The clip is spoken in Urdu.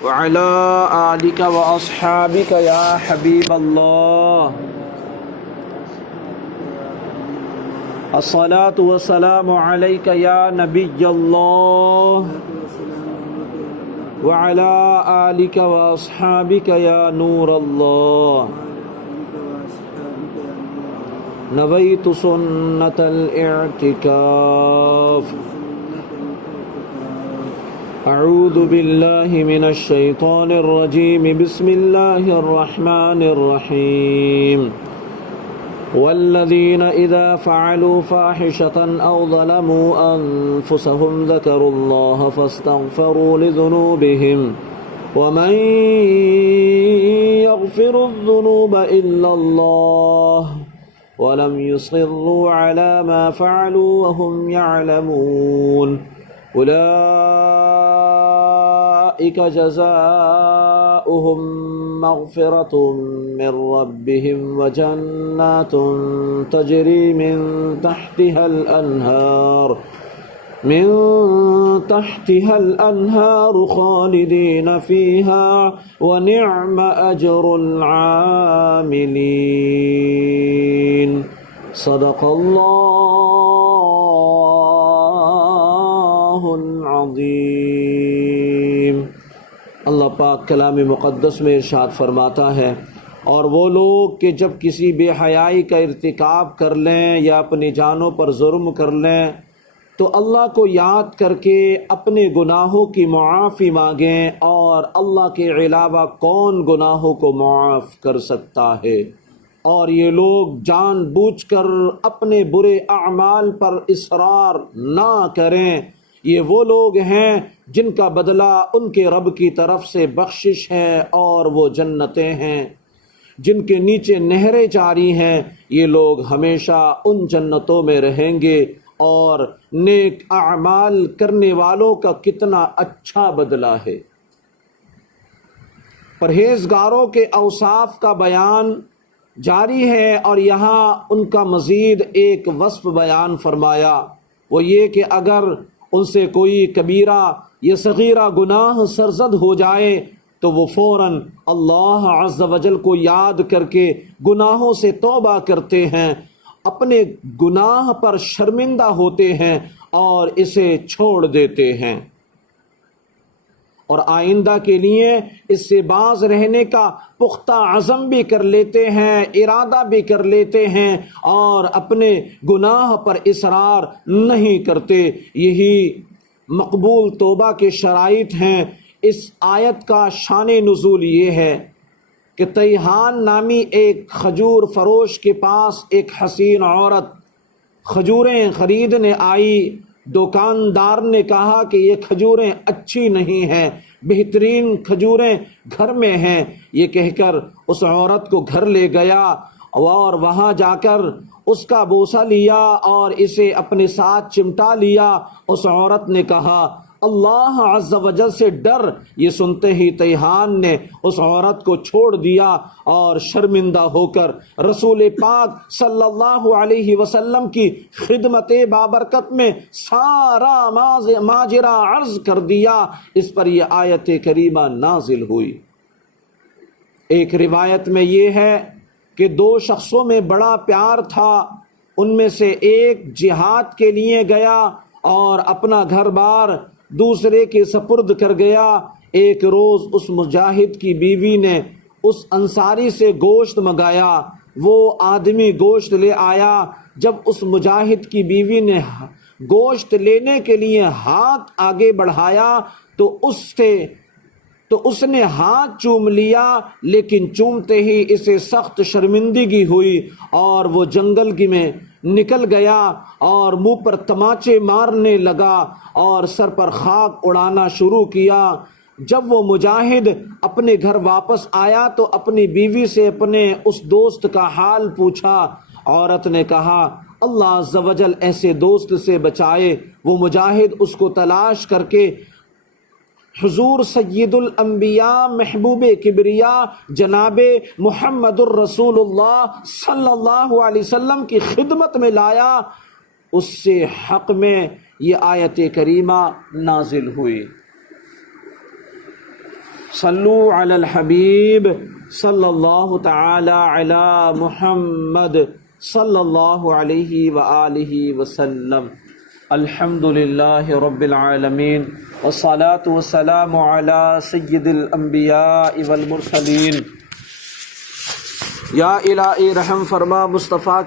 وعلى آلك وأصحابك يا حبيب الله. الصلاة والسلام عليك يا نبي الله وعلى آلك وأصحابك يا نور الله. نويت سنة الاعتكاف. أعوذ بالله من الشيطان الرجيم. بسم الله الرحمن الرحيم. والذين إذا فعلوا فاحشة أو ظلموا أنفسهم ذكروا الله فاستغفروا لذنوبهم ومن يغفر الذنوب إلا الله ولم يصروا على ما فعلوا وهم يعلمون. أولئك جزاؤهم مغفرة من ربهم وجنات تجري من تحتها الأنهار خالدين فيها ونعم أجر العاملين. صدق اللہ العظیم. اللہ پاک کلام مقدس میں ارشاد فرماتا ہے، اور وہ لوگ کہ جب کسی بے حیائی کا ارتکاب کر لیں یا اپنی جانوں پر ظلم کر لیں تو اللہ کو یاد کر کے اپنے گناہوں کی معافی مانگیں، اور اللہ کے علاوہ کون گناہوں کو معاف کر سکتا ہے. اور یہ لوگ جان بوجھ کر اپنے برے اعمال پر اصرار نہ کریں. یہ وہ لوگ ہیں جن کا بدلہ ان کے رب کی طرف سے بخشش ہے، اور وہ جنتیں ہیں جن کے نیچے نہریں جاری ہیں. یہ لوگ ہمیشہ ان جنتوں میں رہیں گے. اور نیک اعمال کرنے والوں کا کتنا اچھا بدلہ ہے. پرہیزگاروں کے اوصاف کا بیان جاری ہے، اور یہاں ان کا مزید ایک وصف بیان فرمایا، وہ یہ کہ اگر ان سے کوئی کبیرہ یا صغیرہ گناہ سرزد ہو جائے تو وہ فوراً اللہ عز و جل کو یاد کر کے گناہوں سے توبہ کرتے ہیں، اپنے گناہ پر شرمندہ ہوتے ہیں اور اسے چھوڑ دیتے ہیں، اور آئندہ کے لیے اس سے باز رہنے کا پختہ عزم بھی کر لیتے ہیں، ارادہ بھی کر لیتے ہیں، اور اپنے گناہ پر اصرار نہیں کرتے. یہی مقبول توبہ کے شرائط ہیں. اس آیت کا شان نزول یہ ہے کہ تیہان نامی ایک کھجور فروش کے پاس ایک حسین عورت کھجوریں خریدنے آئی. دکاندار نے کہا کہ یہ کھجوریں اچھی نہیں ہیں، بہترین کھجوریں گھر میں ہیں. یہ کہہ کر اس عورت کو گھر لے گیا، اور وہاں جا کر اس کا بوسہ لیا اور اسے اپنے ساتھ چمٹا لیا. اس عورت نے کہا اللہ عز و جل سے ڈر. یہ سنتے ہی تیہان نے اس عورت کو چھوڑ دیا اور شرمندہ ہو کر رسول پاک صلی اللہ علیہ وسلم کی خدمت بابرکت میں سارا ماجرا عرض کر دیا. اس پر یہ آیت کریمہ نازل ہوئی. ایک روایت میں یہ ہے کہ دو شخصوں میں بڑا پیار تھا. ان میں سے ایک جہاد کے لیے گیا اور اپنا گھر بار دوسرے کے سپرد کر گیا. ایک روز اس مجاہد کی بیوی نے اس انصاری سے گوشت منگایا. وہ آدمی گوشت لے آیا. جب اس مجاہد کی بیوی نے گوشت لینے کے لیے ہاتھ آگے بڑھایا تو اس نے ہاتھ چوم لیا، لیکن چومتے ہی اسے سخت شرمندگی ہوئی اور وہ جنگل میں نکل گیا اور منہ پر تماچے مارنے لگا اور سر پر خاک اڑانا شروع کیا. جب وہ مجاہد اپنے گھر واپس آیا تو اپنی بیوی سے اپنے اس دوست کا حال پوچھا. عورت نے کہا اللہ عز و جل ایسے دوست سے بچائے. وہ مجاہد اس کو تلاش کر کے حضور سید الانبیاء محبوب کبریا جناب محمد الرسول اللہ صلی اللہ علیہ وسلم کی خدمت میں لایا. اس سے حق میں یہ آیت کریمہ نازل ہوئی. صلو علی الحبیب صلی اللہ تعالی علی محمد صلی اللہ علیہ وآلہ وسلم۔ الحمدللہ رب العالمین والصلاة والسلام علی سید الانبیاء والمرسلین۔ یا الہی رحم فرما مصطفیٰ